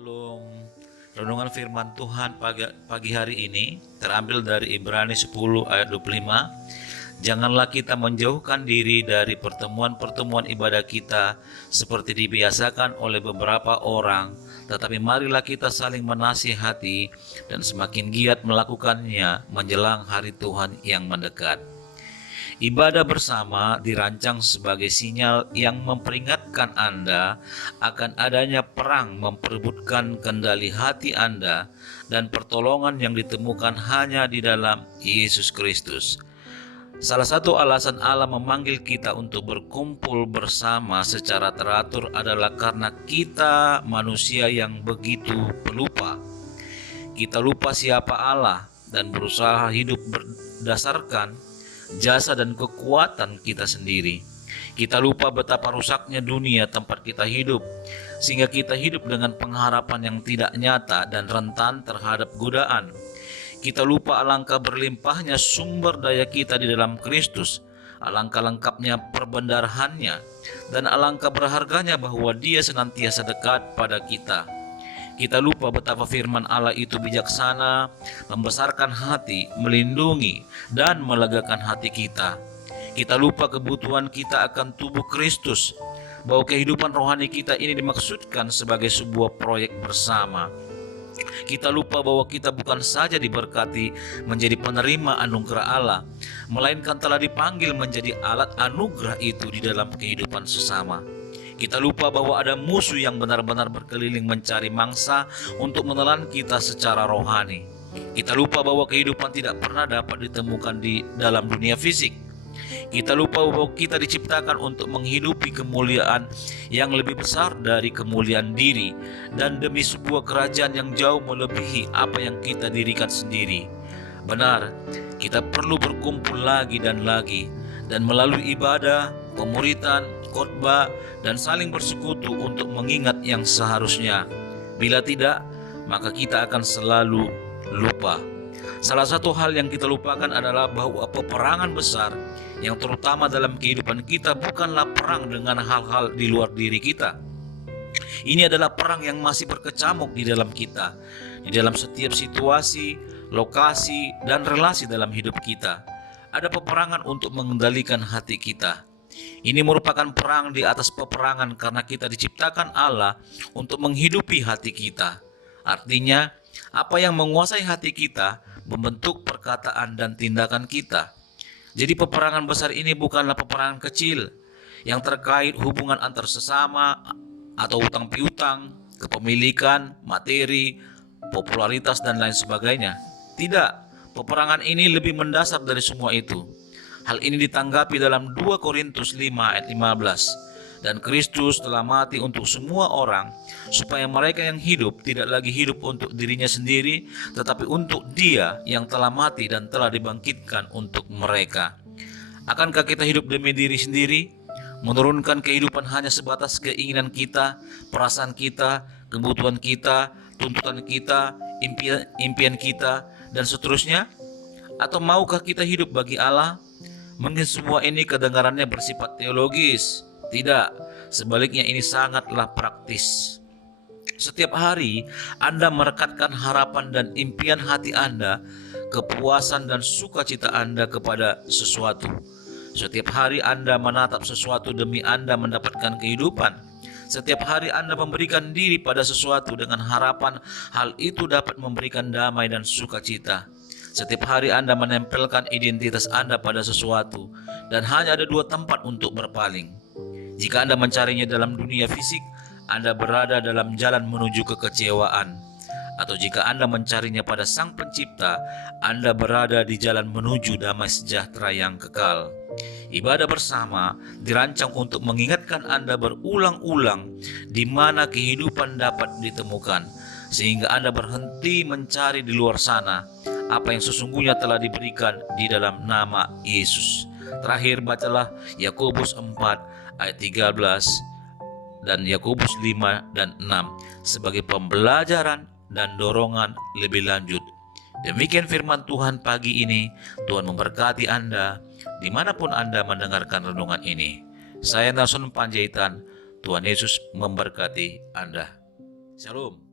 Shalom. Renungan firman Tuhan pagi hari ini terambil dari Ibrani 10 ayat 25. Janganlah kita menjauhkan diri dari pertemuan-pertemuan ibadah kita seperti dibiasakan oleh beberapa orang, tetapi marilah kita saling menasihati dan semakin giat melakukannya menjelang hari Tuhan yang mendekat. Ibadah bersama dirancang sebagai sinyal yang memperingatkan Anda akan adanya perang memperebutkan kendali hati Anda dan pertolongan yang ditemukan hanya di dalam Yesus Kristus. Salah satu alasan Allah memanggil kita untuk berkumpul bersama secara teratur adalah karena kita manusia yang begitu pelupa. Kita lupa siapa Allah dan berusaha hidup berdasarkan jasa dan kekuatan kita sendiri. Kita lupa betapa rusaknya dunia tempat kita hidup, sehingga kita hidup dengan pengharapan yang tidak nyata dan rentan terhadap godaan. Kita lupa alangkah berlimpahnya sumber daya kita di dalam Kristus, alangkah lengkapnya perbendarahannya, dan alangkah berharganya bahwa Dia senantiasa dekat pada kita. Kita lupa betapa firman Allah itu bijaksana, membesarkan hati, melindungi, dan melegakan hati kita. Kita lupa kebutuhan kita akan tubuh Kristus, bahwa kehidupan rohani kita ini dimaksudkan sebagai sebuah proyek bersama. Kita lupa bahwa kita bukan saja diberkati menjadi penerima anugerah Allah, melainkan telah dipanggil menjadi alat anugerah itu di dalam kehidupan sesama. Kita lupa bahwa ada musuh yang benar-benar berkeliling mencari mangsa untuk menelan kita secara rohani. Kita lupa bahwa kehidupan tidak pernah dapat ditemukan di dalam dunia fisik. Kita lupa bahwa kita diciptakan untuk menghidupi kemuliaan yang lebih besar dari kemuliaan diri dan demi sebuah kerajaan yang jauh melebihi apa yang kita dirikan sendiri. Benar, kita perlu berkumpul lagi dan melalui ibadah, pemuritan, khotbah, dan saling bersekutu untuk mengingat yang seharusnya. Bila tidak, maka kita akan selalu lupa. Salah satu hal yang kita lupakan adalah bahwa peperangan besar yang terutama dalam kehidupan kita bukanlah perang dengan hal-hal di luar diri kita. Ini adalah perang yang masih berkecamuk di dalam kita, di dalam setiap situasi, lokasi, dan relasi dalam hidup kita. Ada peperangan untuk mengendalikan hati kita. Ini merupakan perang di atas peperangan karena kita diciptakan Allah untuk menghidupi hati kita. Artinya, apa yang menguasai hati kita membentuk perkataan dan tindakan kita. Jadi peperangan besar ini bukanlah peperangan kecil yang terkait hubungan antar sesama atau utang piutang, kepemilikan, materi, popularitas, dan lain sebagainya. Tidak, peperangan ini lebih mendasar dari semua itu. Hal ini ditanggapi dalam 2 Korintus 5 ayat 15. Dan Kristus telah mati untuk semua orang, supaya mereka yang hidup tidak lagi hidup untuk dirinya sendiri, tetapi untuk Dia yang telah mati dan telah dibangkitkan untuk mereka. Akankah kita hidup demi diri sendiri? Menurunkan kehidupan hanya sebatas keinginan kita, perasaan kita, kebutuhan kita, tuntutan kita, impian kita, dan seterusnya? Atau maukah kita hidup bagi Allah? Mungkin semua ini kedengarannya bersifat teologis. Tidak, sebaliknya ini sangatlah praktis. Setiap hari Anda merekatkan harapan dan impian hati Anda, kepuasan dan sukacita Anda kepada sesuatu. Setiap hari Anda menatap sesuatu demi Anda mendapatkan kehidupan. Setiap hari Anda memberikan diri pada sesuatu dengan harapan hal itu dapat memberikan damai dan sukacita. Setiap hari Anda menempelkan identitas Anda pada sesuatu, dan hanya ada 2 tempat untuk berpaling. Jika Anda mencarinya dalam dunia fisik, Anda berada dalam jalan menuju kekecewaan. Atau jika Anda mencarinya pada Sang Pencipta, Anda berada di jalan menuju damai sejahtera yang kekal. Ibadah bersama dirancang untuk mengingatkan Anda berulang-ulang di mana kehidupan dapat ditemukan, sehingga Anda berhenti mencari di luar sana apa yang sesungguhnya telah diberikan di dalam nama Yesus. Terakhir, bacalah Yakobus 4 ayat 13 dan Yakobus 5 dan 6 sebagai pembelajaran dan dorongan lebih lanjut. Demikian firman Tuhan pagi ini. Tuhan memberkati Anda dimanapun Anda mendengarkan renungan ini. Saya Nelson Panjaitan. Tuhan Yesus memberkati Anda. Shalom.